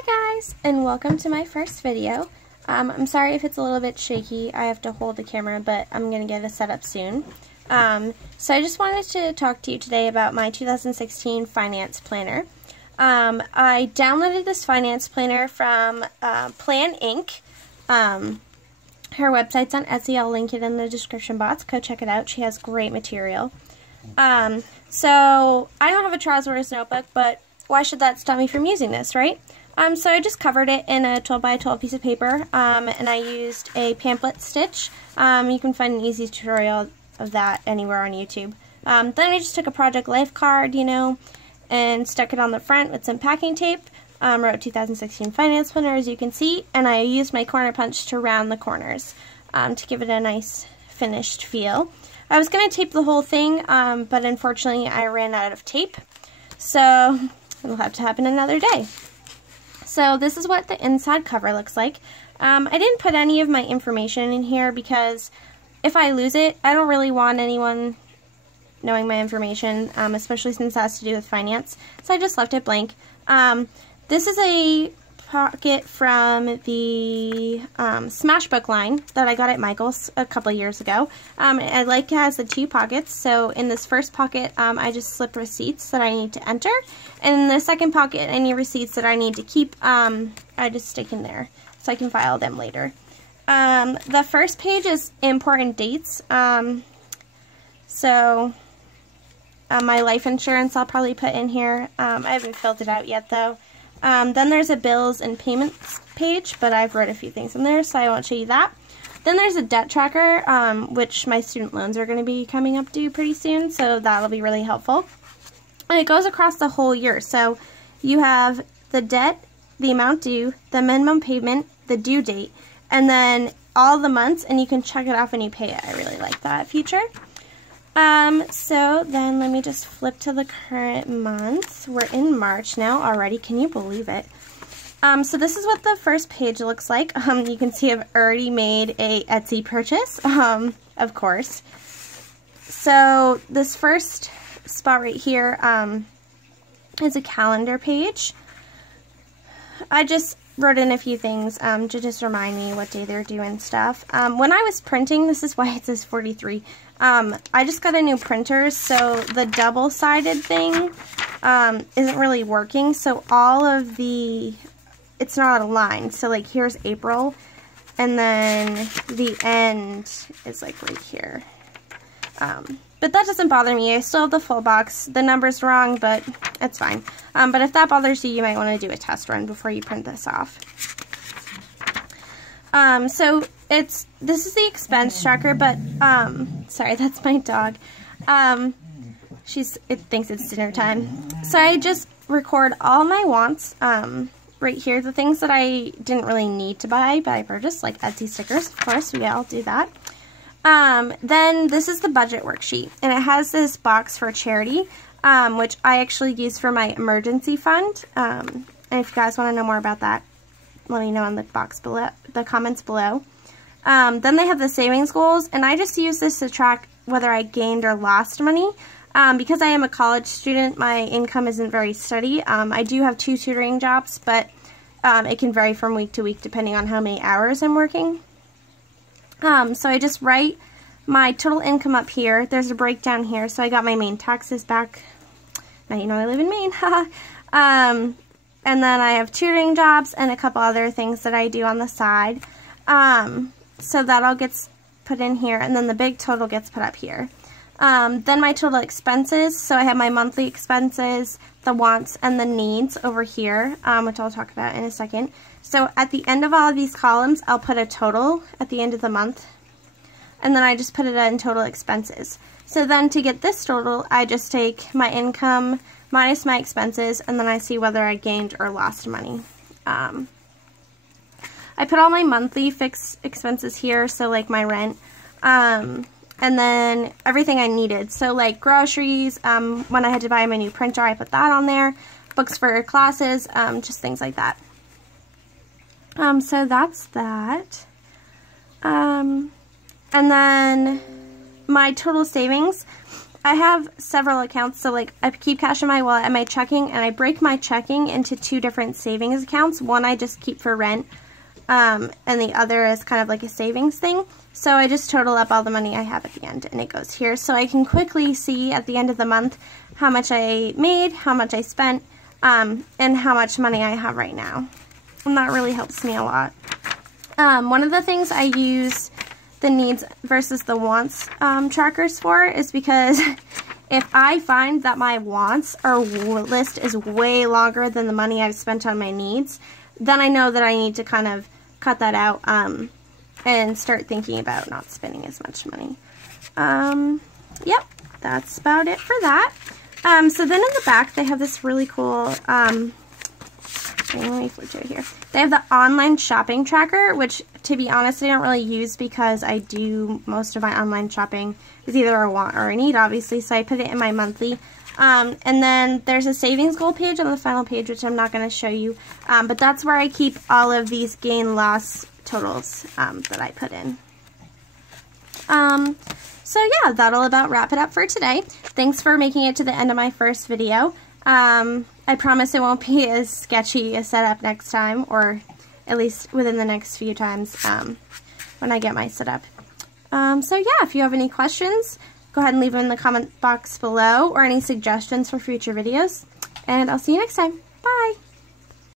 Hi guys, and welcome to my first video. I'm sorry if it's a little bit shaky. I have to hold the camera, but I'm going to get it set up soon. So I just wanted to talk to you today about my 2016 finance planner. I downloaded this finance planner from PlanInk. Her website's on Etsy. I'll link it in the description box. Go check it out. She has great material. So I don't have a Trousers notebook, but why should that stop me from using this, right? So I just covered it in a 12 by 12 piece of paper, and I used a pamphlet stitch. You can find an easy tutorial of that anywhere on YouTube. Then I just took a Project Life card, and stuck it on the front with some packing tape. Wrote 2016 Finance Planner, as you can see, and I used my corner punch to round the corners to give it a nice finished feel. I was going to tape the whole thing, but unfortunately I ran out of tape, so it'll have to happen another day. So this is what the inside cover looks like. I didn't put any of my information in here because if I lose it, I don't really want anyone knowing my information, especially since it has to do with finance. So I just left it blank. This is a pocket from the Smashbook line that I got at Michael's a couple of years ago. I like it has the two pockets, so in this first pocket I just slip receipts that I need to enter, and in the second pocket any receipts that I need to keep I just stick in there so I can file them later. The first page is important dates, so my life insurance I'll probably put in here. I haven't filled it out yet though. Then there's a bills and payments page, but I've wrote a few things in there, so I won't show you that. Then there's a debt tracker, which my student loans are going to be coming up due pretty soon, so that'll be really helpful. And it goes across the whole year, so you have the debt, the amount due, the minimum payment, the due date, and then all the months, and you can check it off when you pay it. I really like that feature. So then let me just flip to the current month. We're in March now already. Can you believe it? So this is what the first page looks like. You can see I've already made a Etsy purchase, of course. So this first spot right here, is a calendar page. I just wrote in a few things, to just remind me what day they're due and stuff. When I was printing, this is why it says 43. I just got a new printer, so the double-sided thing isn't really working, so all of the, it's not aligned. So like here's April, and then the end is like right here. But that doesn't bother me. I still have the full box. The number's wrong, but it's fine. But if that bothers you, you might want to do a test run before you print this off. So this is the expense tracker, but, sorry, that's my dog. It thinks it's dinner time. So I just record all my wants, right here, the things that I didn't really need to buy, but I purchased, like Etsy stickers, of course, we all do that. Then this is the budget worksheet, and it has this box for charity, which I actually use for my emergency fund, and if you guys want to know more about that, let me know in the box below, the comments below. Then they have the savings goals, and I just use this to track whether I gained or lost money. Because I am a college student, my income isn't very steady. I do have 2 tutoring jobs, but it can vary from week to week depending on how many hours I'm working. So I just write my total income up here. There's a breakdown here, so I got my Maine taxes back. Now you know I live in Maine. And then I have tutoring jobs and a couple other things that I do on the side. So that all gets put in here, and then the big total gets put up here. Then my total expenses, so I have my monthly expenses, the wants, and the needs over here, which I'll talk about in a second. So at the end of all of these columns, I'll put a total at the end of the month, and then I just put it in total expenses. So then to get this total, I just take my income minus my expenses, and then I see whether I gained or lost money. I put all my monthly fixed expenses here, so like my rent, and then everything I needed. So like groceries, when I had to buy my new printer, I put that on there, books for classes, just things like that. So that's that. And then my total savings, I have several accounts, so like I keep cash in my wallet and my checking, and I break my checking into 2 different savings accounts. One I just keep for rent, and the other is kind of like a savings thing. So I just total up all the money I have at the end, and it goes here. So I can quickly see at the end of the month how much I made, how much I spent, and how much money I have right now. And that really helps me a lot. One of the things I use the needs versus the wants trackers for is because if I find that my wants list is way longer than the money I've spent on my needs, then I know that I need to kind of cut that out and start thinking about not spending as much money. Yep, that's about it for that. So then in the back they have this really cool, let me flip to it here. They have the online shopping tracker, which to be honest I don't really use because I do most of my online shopping is either a want or a need, obviously, so I put it in my monthly. And then there's a savings goal page on the final page, which I'm not going to show you, but that's where I keep all of these gain-loss totals that I put in. So yeah, that'll about wrap it up for today. Thanks for making it to the end of my first video. I promise it won't be as sketchy a setup next time, or at least within the next few times when I get my setup. So yeah, if you have any questions, go ahead and leave them in the comment box below, or any suggestions for future videos, and I'll see you next time. Bye!